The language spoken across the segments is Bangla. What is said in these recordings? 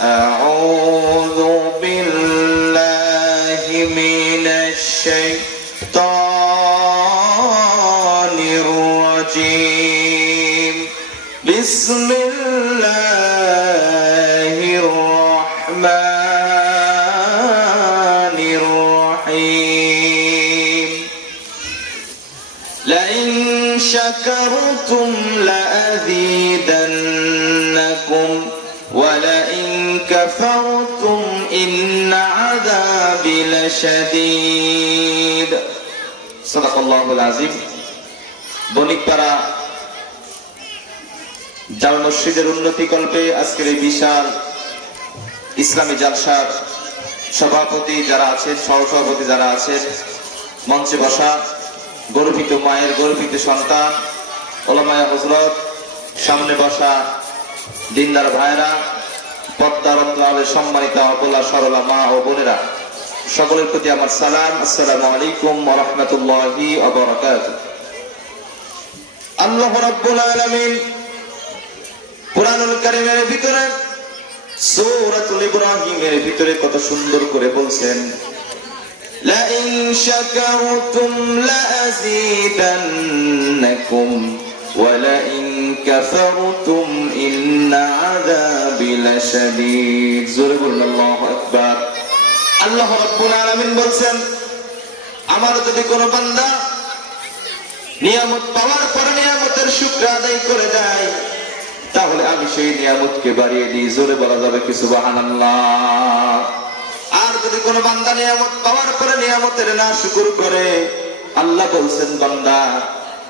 أعوذ بالله من الشيطان الرجيم بسم الله الرحمن الرحيم لئن شكرتم لأزيدنكم ولئن كفرتم إن عذابي لشديد صدق الله العظيم বণিকপাড়া জামে মসজিদের উন্নতি কল্পে আজকের এই বিশাল ইসলামী জালসার সভাপতি যারা আছেন, সহসভাপতি যারা আছেন, মঞ্চে বসা গর্বিত মায়ের গর্বিত সন্তান, ওলামায়ে হযরত, সামনে বসা দিনদার ভাইরা, পর্দার অন্তরালে সম্মানিত অবলা সরলা মা ও বোনেরা, সকলের প্রতি আমার সালাম। আসসালামু আলাইকুম ওয়া রাহমাতুল্লাহি ওয়া বারাকাতুহু। আল্লাহ রাব্বুল আলামিন কুরআনুল কারীমের ভিতরে সূরাতুল ইব্রাহিমের ভিতরে কত সুন্দর করে বলছেন, লাইন শাকারতুম লাযীদান্নাকুম ওয়া লাইন কাফারতুম ইন্না আযাবি লাশাদীদ। জোরে বলুন আল্লাহু আকবার। আল্লাহ রাব্বুল আলামিন বলছেন, আমার যদি কোনো বান্দা নিয়ামত পাওয়ার পর নিয়ামতের শুকর আদায় করে দেয়, তাহলে আমি সেই নিয়ামতকে বাড়িয়ে দিই। জোরে বলা যাবে কি সুবহানাল্লাহ। আর যদি কোনো বান্দা নিয়ামত পাওয়ার পরে নিয়ামতের না শুকর করে, আল্লাহ বলছেন, বান্দা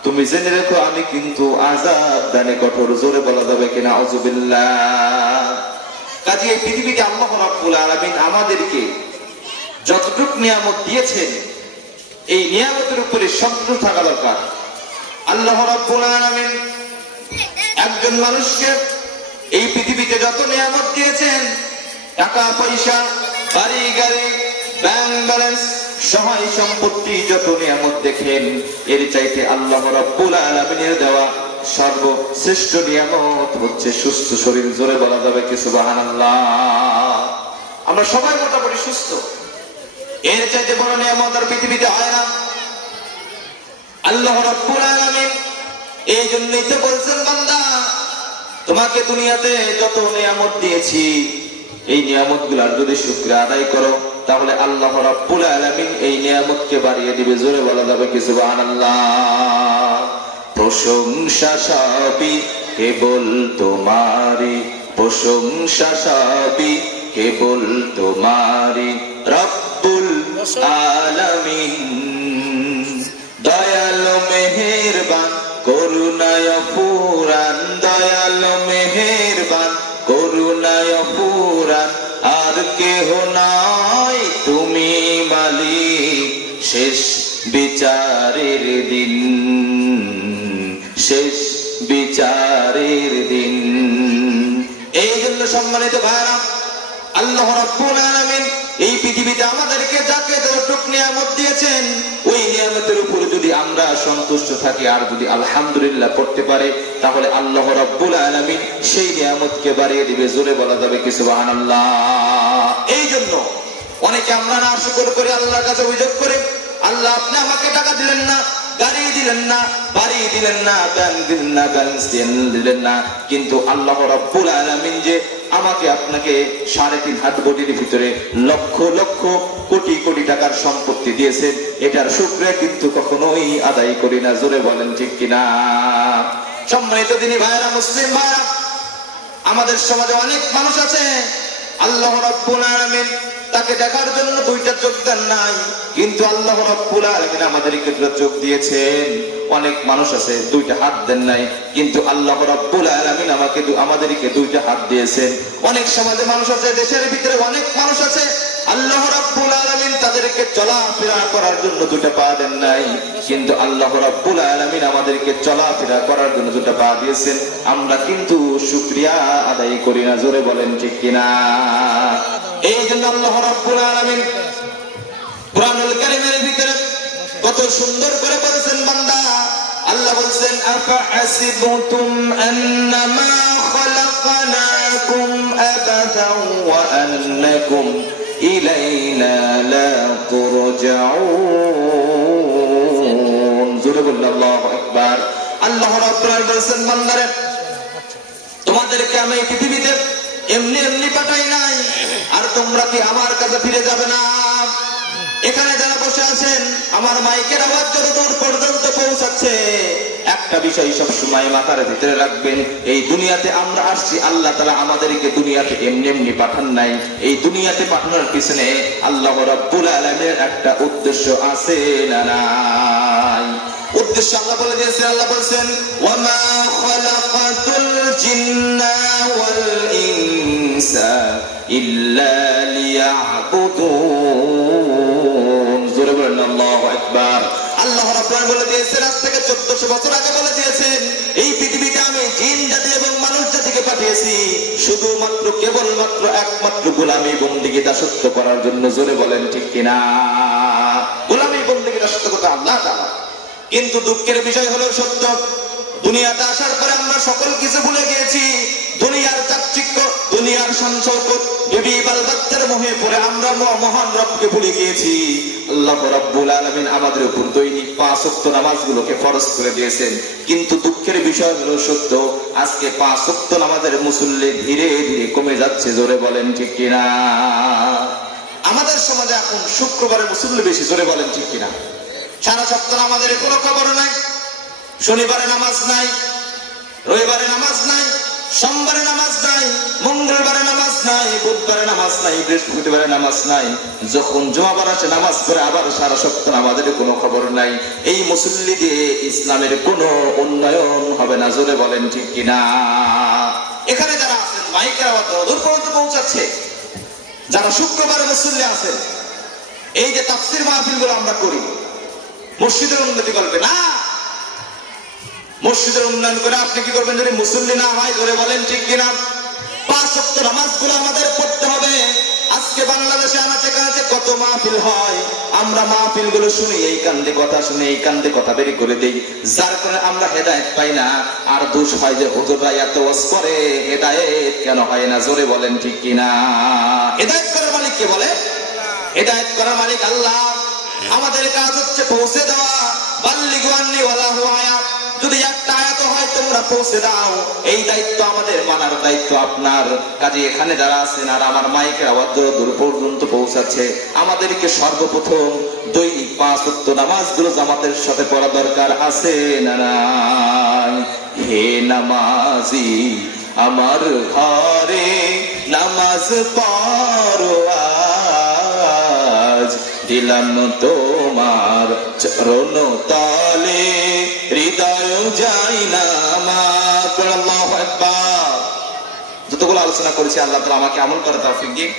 তুমি জেনে রেখো আমি কিন্তু আযাব দানে কঠোর। জোরে বলা যাবে কিনা আউযুবিল্লাহ। কাজে এই পৃথিবীতে আল্লাহ রাব্বুল আলামিন আমাদেরকে যতটুকু নিয়ামত দিয়েছেন, এই নিয়ামতের উপরে সন্তুষ্ট থাকা দরকার। আল্লাহ রাব্বুল আলামিন একজন মানুষকে এই পৃথিবীতে যত নিয়ামত দিয়েছেন, টাকা পয়সা, বাড়ি গাড়ি, ব্যাংক ব্যালেন্স, সহায় সম্পত্তি, যত নিয়ামত দেখেন, এর চাইতে আল্লাহ রাব্বুল আলামিনের দেওয়া সর্বশ্রেষ্ঠ নিয়ামত হচ্ছে সুস্থ শরীর। জোরে বলা যাবে কি সুবহানাল্লাহ। আমরা সবাই মোটামুটি সুস্থ, এর চাইতে বড় নিয়ামত আর পৃথিবীতে হয় না। আল্লাহ রাব্বুল আলামিন এই জন্যই তো বলছেন, বান্দা তোমাকে দুনিয়াতে যত নিয়ামত দিয়েছি, এই নিয়ামতগুলোর যদি শুকর আদায় করো, তাহলে আল্লাহ রাব্বুল আলামিন এই নিয়ামতকে বাড়িয়ে দিবে। জোরে বলা যাবে কি সুবহানাল্লাহ। প্রশংসা সবই কেবল তোমারই, প্রশংসা সবই কেবল তোমারই, রব্বুল আলামিন দয়ালু মেহেরবান করুণায় পুরান, দয়ালু মেহেরবান করুণায় পুরান, আর কেহ নাই তুমি মালিক শেষ বিচারের দিন, শেষ বিচারের দিন। এই জন্য সম্মানিত ভাইরা, আল্লাহ রাব্বুল আলামিন এই পৃথিবীতে আমাদেরকে যাকে যতটুকু নিয়ামত দিয়েছেন, ওই নিয়ামতের উপর যদি আমরা সন্তুষ্ট থাকি আর যদি আলহামদুলিল্লাহ পড়তে পারে, তাহলে আল্লাহ রাব্বুল আলামিন সেই নিয়ামতকে বাড়িয়ে দিবে। জোরে বলা যাবে কি সুবহানাল্লাহ। এই জন্য অনেকে আমরা না শুকর করে আল্লাহর কাছে অভিযোগ করে, আল্লাহ আপনি আমাকে টাকা দিলেন না, গাড়ি দিলেন না, বাড়ি দিলেন না, ব্যাংক দিলেন না, ব্যালেন্স দিলেন না, কিন্তু আল্লাহ রাব্বুল আলামিন যে আমাকে আপনাকে 3.5 হাত বডির ভিতরে লক্ষ লক্ষ কোটি কোটি টাকার সম্পত্তি দিয়েছেন, এটার শুকরিয়া কিন্তু কখনোই আদায় করি না। জোরে বলেন ঠিক কিনা। সম্মানিত দিনী ভাইরা, মুসলিম ভাইরা, আমাদের সমাজে অনেক মানুষ আছে, আল্লাহ রাব্বুল আলামিন তাকে দেখার জন্য দুইটা চোখ দেন নাই, কিন্তু আল্লাহ রাব্বুল আলামিন আমাদেরকে দুটো চোখ দিয়েছেন। অনেক মানুষ আছে দুইটা হাত দেন নাই, কিন্তু আল্লাহ রাব্বুল আলামিন আমাদেরকে দুইটা হাত দিয়েছেন। অনেক সমাজে মানুষ আছে, দেশের ভিতরে অনেক মানুষ আছে, আল্লাহ রাব্বুল আলামিন তাদেরকে চলাফেরা করার জন্য দুটো পা দেন নাই, কিন্তু আল্লাহ রাব্বুল আলামিন আমাদেরকে চলাফেরা করার জন্য দুটো পা দিয়েছেন। আমরা কিন্তু শুকরিয়া আদায় করি না। জোরে বলেন ঠিক কিনা। এই জন্য আল্লাহ রাব্বুল আলামিন কুরআনুল কারীমের ভিতরে কত সুন্দর করে বলেছেন, বান্দা আল্লাহ বলছেন আফাহাসিবতুম আন্নামা খালাকনাকুম আবাদাও ওয়া আন্নাকুম ইলাইনা লা তুরজাউন। জোরে বলুন আল্লাহু আকবার। আল্লাহ রাব্বুল আলামিন বলছেন বান্দারে তোমাদেরকে আমি এই পৃথিবীতে এমনি এমনি পাঠাই নাই, আর তোমরা কি আমার কাছে ফিরে যাবে না? এখানে যারা বসে আছেন আমার মাইকের আওয়াজ যত দূর পর্যন্ত পৌঁছাচ্ছে, একটা বিষয় সব সময় মাথার ভিতরে রাখবেন, এই দুনিয়াতে আমরা আসছি, আল্লাহ তাআলা আমাদেরকে দুনিয়াতে এমনি এমনি পাঠান নাই। এই দুনিয়াতে পাঠানোর পিছনে আল্লাহ রাব্বুল আলামিনের একটা উদ্দেশ্য আছে না নাই? উদ্দেশ্য আল্লাহ বলে দিয়েছেন। আল্লাহ বলেছেন ওয়ামা খালাকাতুল জিন্না ওয়াল ইনসা ইল্লা লিয়াবুদুন। জোরে বলেন আল্লাহু আকবার। আল্লাহ রাব্বুল আলামিন বলে দিয়েছেন, আজ থেকে 1400 বছর আগে বলে দিয়েছেন, এই পৃথিবীতে আমি জিন জাতি এবং মানুষ জাতিকে পাঠিয়েছি শুধুমাত্র কেবলমাত্র একমাত্র গোলামি বন্দেগী দাসত্ব করার জন্য। জোরে বলেন ঠিক কিনা? গোলামি বন্দেগী দাসত্ব করতে আল্লাহ তাআলা। কিন্তু দুঃখের বিষয় হলো সত্য, দুনিয়াতে আসার পরে আমরা সকল কিছু ভুলে গিয়েছি। দুনিয়ার চাকচিক্য, দুনিয়ার সম্পদ, বিবি বাল বাচ্চার মোহে পড়ে আমরা মহান রবকে ভুলে গিয়েছি। আল্লাহ রাব্বুল আলামিন আমাদের উপর দৈনিক 5 ওয়াক্ত নামাজগুলোকে ফরজ করে দিয়েছেন, কিন্তু দুঃখের বিষয় হলো সত্য, আজকে 5 ওয়াক্ত নামাজের মুসল্লি ধীরে ধীরে কমে যাচ্ছে। জোরে বলেন ঠিক কিনা? আমাদের সমাজে এখন শুক্রবারে মুসল্লি বেশি। জোরে বলেন ঠিক কিনা? সারা সপ্তাহ আমাদের কোনো খবর নাই। শনিবারে নামাজ নাই, রবিবারে নামাজ নাই, সোমবারে নামাজ নাই, মঙ্গলবারে নামাজ নাই, বুধবারে নামাজ নাই, বৃহস্পতিবারে নামাজ নাই। যখন জুমাবার আসে নামাজ পড়ে আবার সারা সপ্তাহ আমাদের কোনো খবর নাই। এই মুসল্লি দিয়ে ইসলামের কোনো উন্নয়ন হবে না। জোরে বলেন ঠিক কিনা? এখানে যারা আছেন মাইকের আওয়াজ দূর পর্যন্ত পৌঁছাচ্ছে, যারা শুক্রবারে মুসল্লি আছেন, এই যে তাফসীর মাহফিলগুলো আমরা করি, মসজিদের উন্নতি করবে না, মসজিদের উন্নয়ন করে আপনি কি করবেন যদি মুসল্লি না হয়? ধরে বলেন ঠিক কিনা? 5 ওয়াক্ত নামাজগুলো আমাদের পড়তে হবে। আজকে বাংলাদেশে আনাচে কানাচে কত মাহফিল হয়, আমরা মাহফিল গুলো শুনি, এই কান্দে কথা শুনে এই কান্দে কথা বের করে দেই, যার কারণে আমরা হেদায়েত পাই না। আর দোষ হয় যে হুজুররা এত ওয়াজ করে, হেদায়েত কেন হয় না? জোরে বলেন ঠিক কিনা? হেদায়েত করার মালিক কে বলে? হেদায়েত করার মালিক আল্লাহ। আমাদের কাজ হচ্ছে পৌঁছে দেওয়া। বাল্লিগু আন্নী ওয়ালাহু আয়া, যদি একটা আয়াত হয় তোমরা পৌঁছে দাও, এই দায়িত্ব আমাদের, মানার দায়িত্ব আপনার। কাজে এখানে যারা আছেন আর আমার মাইকের আওয়াজ দূর পর্যন্ত পৌঁছাচ্ছে, আমাদেরকে সর্বপ্রথম দৈনিক 5 ওয়াক্ত নামাজগুলো জামাতের সাথে পড়া দরকার আছে না নাই? হে নামাজি আমার ঘরে নামাজ পড়ো আজ, দিলাম তোমার চরণ তলে হৃদয় যাই না আমার। আল্লাহু আকবার। যতগুলো আলোচনা করেছি আল্লাহ তাআলা আমাকে আমল করার তৌফিক দিন।